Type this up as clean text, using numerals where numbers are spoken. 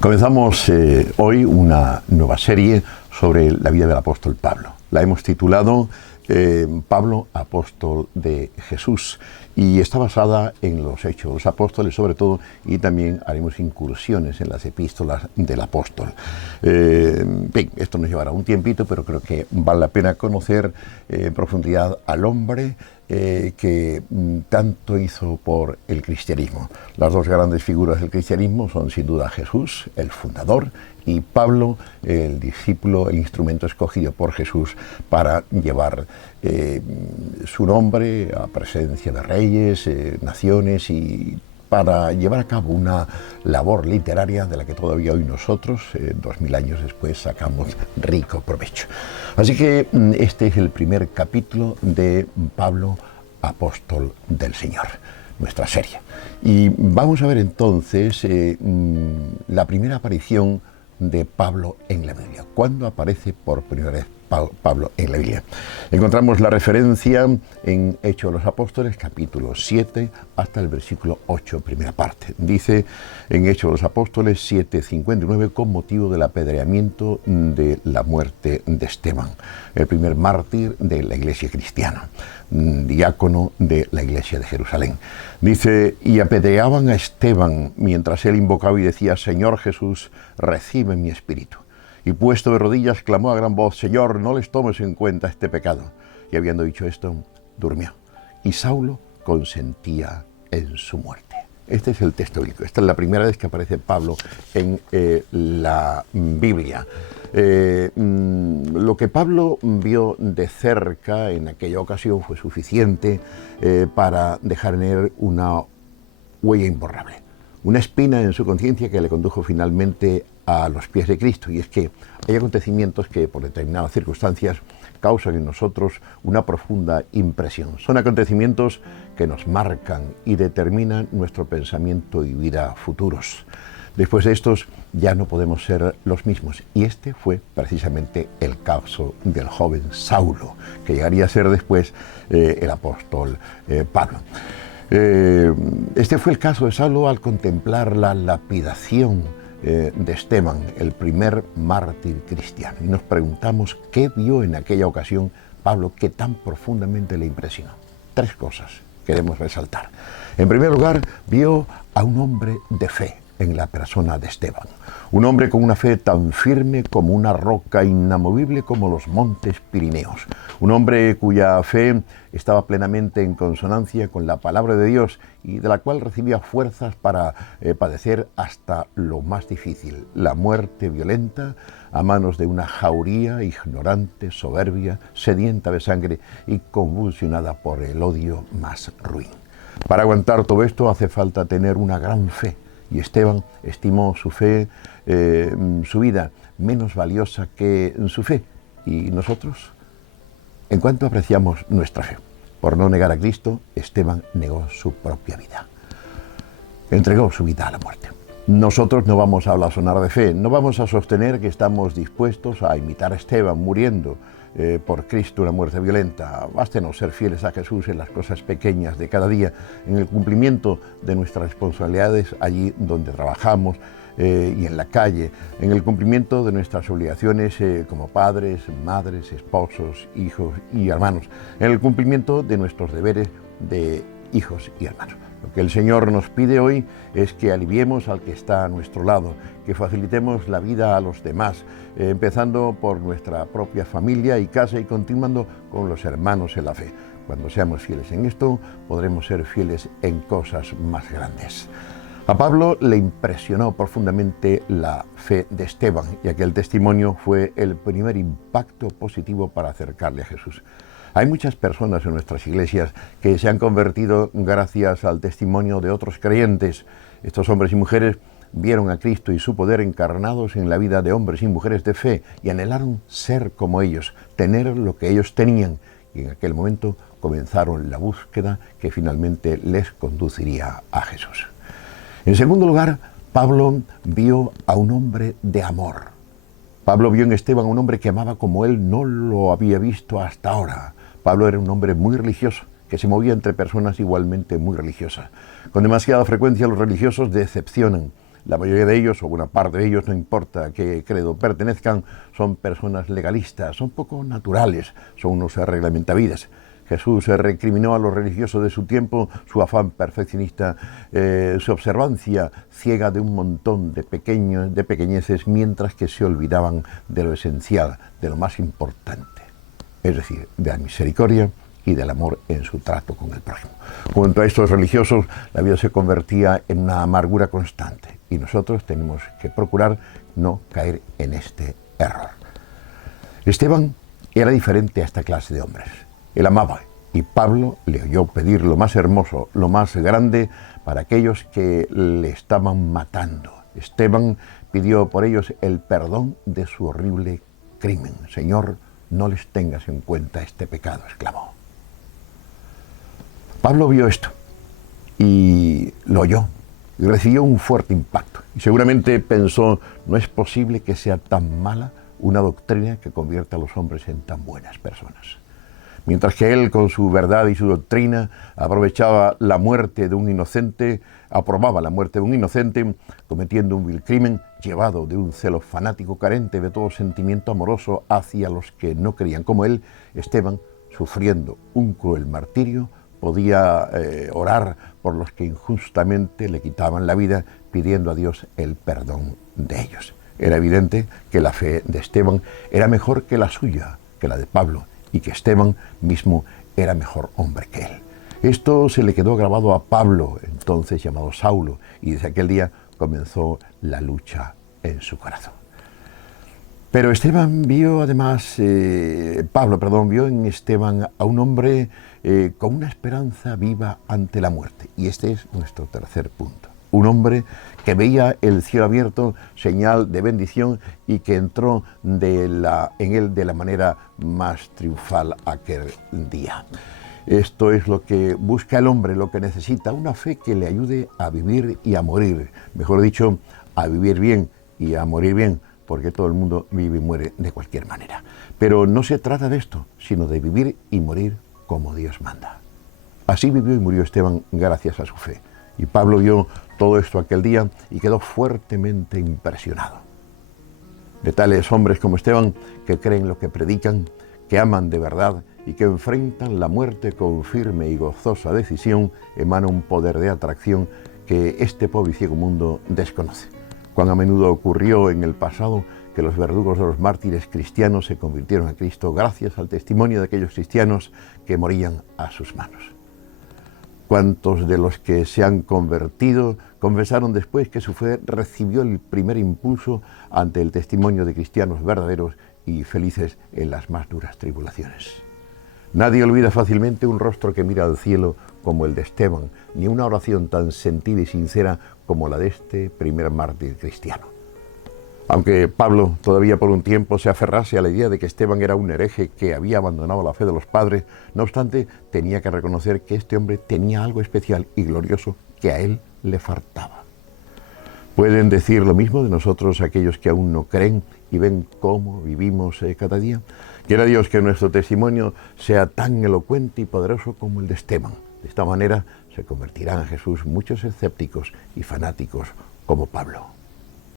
Comenzamos hoy una nueva serie sobre la vida del apóstol Pablo. La hemos titulado Pablo, apóstol de Jesús, y está basada en los Hechos de los Apóstoles sobre todo, y también haremos incursiones en las epístolas del apóstol. Bien, esto nos llevará un tiempito, pero creo que vale la pena conocer en profundidad al hombre que tanto hizo por el cristianismo. Las dos grandes figuras del cristianismo son sin duda Jesús, el fundador, y Pablo, el discípulo, el instrumento escogido por Jesús para llevar su nombre a presencia de reyes, naciones, y para llevar a cabo una labor literaria de la que todavía hoy nosotros, 2000 años después, sacamos rico provecho. Así que este es el primer capítulo de Pablo, apóstol del Señor, nuestra serie. Y vamos a ver entonces la primera aparición de Pablo en la Biblia. ¿Cuándo aparece por primera vez Pablo en la Biblia? Encontramos la referencia en Hechos de los Apóstoles, capítulo 7, hasta el versículo 8, primera parte. Dice en Hechos de los Apóstoles 7:59, con motivo del apedreamiento de la muerte de Esteban, el primer mártir de la iglesia cristiana, diácono de la iglesia de Jerusalén. Dice, y apedreaban a Esteban mientras él invocaba y decía, Señor Jesús, recibe mi espíritu. Y puesto de rodillas, clamó a gran voz, Señor, no les tomes en cuenta este pecado. Y habiendo dicho esto, durmió. Y Saulo consentía en su muerte. Este es el texto bíblico. Esta es la primera vez que aparece Pablo en la Biblia. Lo que Pablo vio de cerca en aquella ocasión fue suficiente para dejar en él una huella imborrable, una espina en su conciencia que le condujo finalmente a los pies de Cristo. Y es que hay acontecimientos que por determinadas circunstancias causan en nosotros una profunda impresión. Son acontecimientos que nos marcan y determinan nuestro pensamiento y vida futuros. Después de estos ya no podemos ser los mismos. Y este fue precisamente el caso del joven Saulo, que llegaría a ser después el apóstol Pablo. Este fue el caso de Saulo al contemplar la lapidación de Esteban, el primer mártir cristiano. Y nos preguntamos qué vio en aquella ocasión Pablo que tan profundamente le impresionó. Tres cosas queremos resaltar. En primer lugar, vio a un hombre de fe en la persona de Esteban. Un hombre con una fe tan firme como una roca inamovible como los montes Pirineos. Un hombre cuya fe estaba plenamente en consonancia con la palabra de Dios y de la cual recibía fuerzas para padecer hasta lo más difícil, la muerte violenta a manos de una jauría ignorante, soberbia, sedienta de sangre y convulsionada por el odio más ruin. Para aguantar todo esto hace falta tener una gran fe. Y Esteban estimó su fe, su vida, menos valiosa que su fe. ¿Y nosotros? ¿En cuánto apreciamos nuestra fe? Por no negar a Cristo, Esteban negó su propia vida. Entregó su vida a la muerte. Nosotros no vamos a blasonar de fe, no vamos a sostener que estamos dispuestos a imitar a Esteban muriendo por Cristo una muerte violenta. Bástenos ser fieles a Jesús en las cosas pequeñas de cada día, en el cumplimiento de nuestras responsabilidades allí donde trabajamos y en la calle, en el cumplimiento de nuestras obligaciones como padres, madres, esposos, hijos y hermanos, en el cumplimiento de nuestros deberes de hijos y hermanos. Lo que el Señor nos pide hoy es que aliviemos al que está a nuestro lado, que facilitemos la vida a los demás, empezando por nuestra propia familia y casa y continuando con los hermanos en la fe. Cuando seamos fieles en esto, podremos ser fieles en cosas más grandes. A Pablo le impresionó profundamente la fe de Esteban, y aquel testimonio fue el primer impacto positivo para acercarle a Jesús. Hay muchas personas en nuestras iglesias que se han convertido gracias al testimonio de otros creyentes. Estos hombres y mujeres vieron a Cristo y su poder encarnados en la vida de hombres y mujeres de fe y anhelaron ser como ellos, tener lo que ellos tenían. Y en aquel momento comenzaron la búsqueda que finalmente les conduciría a Jesús. En segundo lugar, Pablo vio a un hombre de amor. Pablo vio en Esteban a un hombre que amaba como él no lo había visto hasta ahora. Pablo era un hombre muy religioso, que se movía entre personas igualmente muy religiosas. Con demasiada frecuencia los religiosos decepcionan. La mayoría de ellos, o buena parte de ellos, no importa a qué credo pertenezcan, son personas legalistas, son poco naturales, son unos reglamentavidas. Jesús recriminó a los religiosos de su tiempo su afán perfeccionista, su observancia ciega de un montón de pequeñeces, mientras que se olvidaban de lo esencial, de lo más importante, es decir, de la misericordia y del amor en su trato con el prójimo. Junto a estos religiosos, la vida se convertía en una amargura constante y nosotros tenemos que procurar no caer en este error. Esteban era diferente a esta clase de hombres. Él amaba y Pablo le oyó pedir lo más hermoso, lo más grande para aquellos que le estaban matando. Esteban pidió por ellos el perdón de su horrible crimen. Señor, no les tengas en cuenta este pecado, exclamó. Pablo vio esto y lo oyó y recibió un fuerte impacto. Y seguramente pensó, no es posible que sea tan mala una doctrina que convierta a los hombres en tan buenas personas. Mientras que él, con su verdad y su doctrina, aprovechaba la muerte de un inocente, aprobaba la muerte de un inocente, cometiendo un vil crimen, llevado de un celo fanático carente de todo sentimiento amoroso hacia los que no creían como él, Esteban, sufriendo un cruel martirio, podía orar por los que injustamente le quitaban la vida, pidiendo a Dios el perdón de ellos. Era evidente que la fe de Esteban era mejor que la suya, que la de Pablo, y que Esteban mismo era mejor hombre que él. Esto se le quedó grabado a Pablo, entonces llamado Saulo, y desde aquel día comenzó la lucha en su corazón. Pero Esteban vio además, vio en Esteban a un hombre con una esperanza viva ante la muerte. Y este es nuestro tercer punto. Un hombre que veía el cielo abierto, señal de bendición, y que entró en él de la manera más triunfal aquel día. Esto es lo que busca el hombre, lo que necesita, una fe que le ayude a vivir y a morir. Mejor dicho, a vivir bien y a morir bien, porque todo el mundo vive y muere de cualquier manera. Pero no se trata de esto, sino de vivir y morir como Dios manda. Así vivió y murió Esteban gracias a su fe. Y Pablo vio todo esto aquel día y quedó fuertemente impresionado. De tales hombres como Esteban, que creen lo que predican, que aman de verdad y que enfrentan la muerte con firme y gozosa decisión, emana un poder de atracción que este pobre y ciego mundo desconoce. Cuán a menudo ocurrió en el pasado que los verdugos de los mártires cristianos se convirtieron a Cristo gracias al testimonio de aquellos cristianos que morían a sus manos. ¿Cuántos de los que se han convertido confesaron después que su fe recibió el primer impulso ante el testimonio de cristianos verdaderos y felices en las más duras tribulaciones? Nadie olvida fácilmente un rostro que mira al cielo como el de Esteban, ni una oración tan sentida y sincera como la de este primer mártir cristiano. Aunque Pablo todavía por un tiempo se aferrase a la idea de que Esteban era un hereje que había abandonado la fe de los padres, no obstante, tenía que reconocer que este hombre tenía algo especial y glorioso que a él le faltaba. ¿Pueden decir lo mismo de nosotros aquellos que aún no creen y ven cómo vivimos cada día? Quiera Dios que nuestro testimonio sea tan elocuente y poderoso como el de Esteban. De esta manera se convertirán a Jesús muchos escépticos y fanáticos como Pablo.